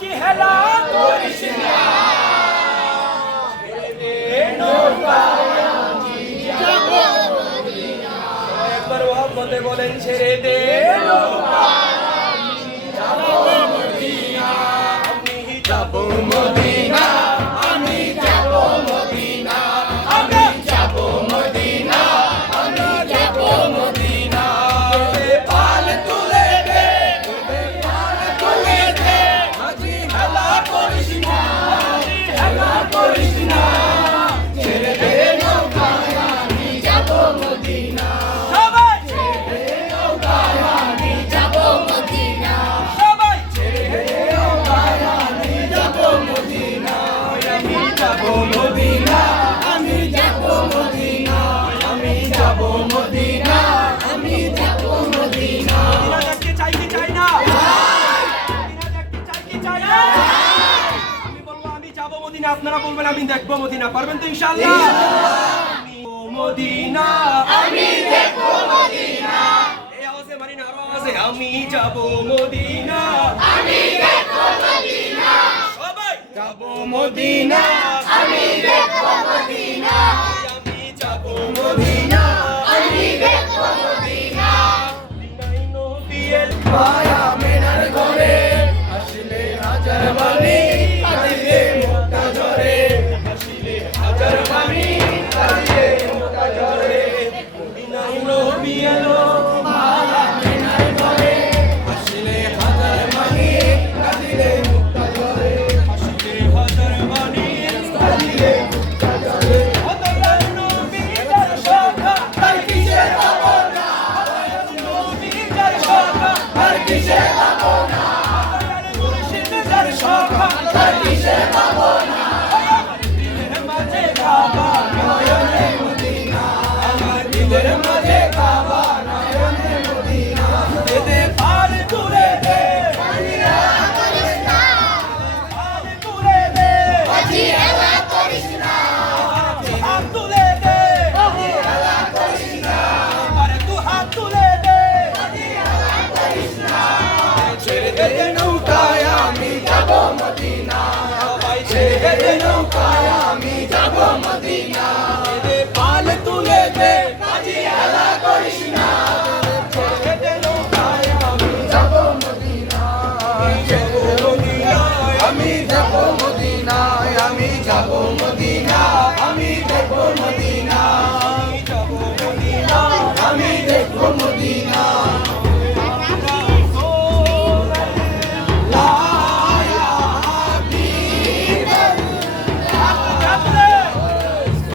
হাজি হেলা করিস না একবার মোহাম্মদে বলেন ছেড়ে দে আমি যাব মদিনা আমি যাব মদিনা আমি যাব মদিনা আমি যাব মদিনা পাল তুলে দে পাল তুলে দে হাজি হেলা করিস না হেলা করিস না ছেড়ে দে নৌকায় আমি যাব মদিনা সবাই ছেড়ে দে নৌকায় আমি যাব মদিনা সবাই ছেড়ে দে নৌকায় আমি যাব মদিনা আমি যাব মদিনা আমি যাব মদিনা আমি যাব মদিনা আমি যাব মদিনা মদিনা দেখতে চাই কি চাই না মদিনা দেখতে চাই কি চাই না আমি বলবো আমি যাব মদিনা আপনারা বলবেন আমি দেখব মদিনা পারবেন তো ইনশাআল্লাহ আমি মদিনা আমি দেখব মদিনা এই আওয়াজে মারি না আরো আওয়াজে আমি যাব মদিনা আমি দেখব মদিনা সবাই যাব মদিনা আমি দেখব মদিনা আমি যাব মদিনা আমি দেখব মদিনা বিনাই নবীর মায়া মেনার ঘরে আসলে হাজার বাণী কাঁদিলে মুক্তা ঝরে আসলে হাজার বাণী কাঁদিলে মুক্তা ঝরে বিনাই নবী এলো মায়া মেনার ঘরে আসলে হাজার বাণী কাঁদিলে মুক্তা ঝরে আসলে হাজার বাণী কাঁদিলে মুক্তা ঝরে অতএব নবীর শাখা তার কিসের ভাবনা অতএব নবীর শাখা তার কিসের ভাবনা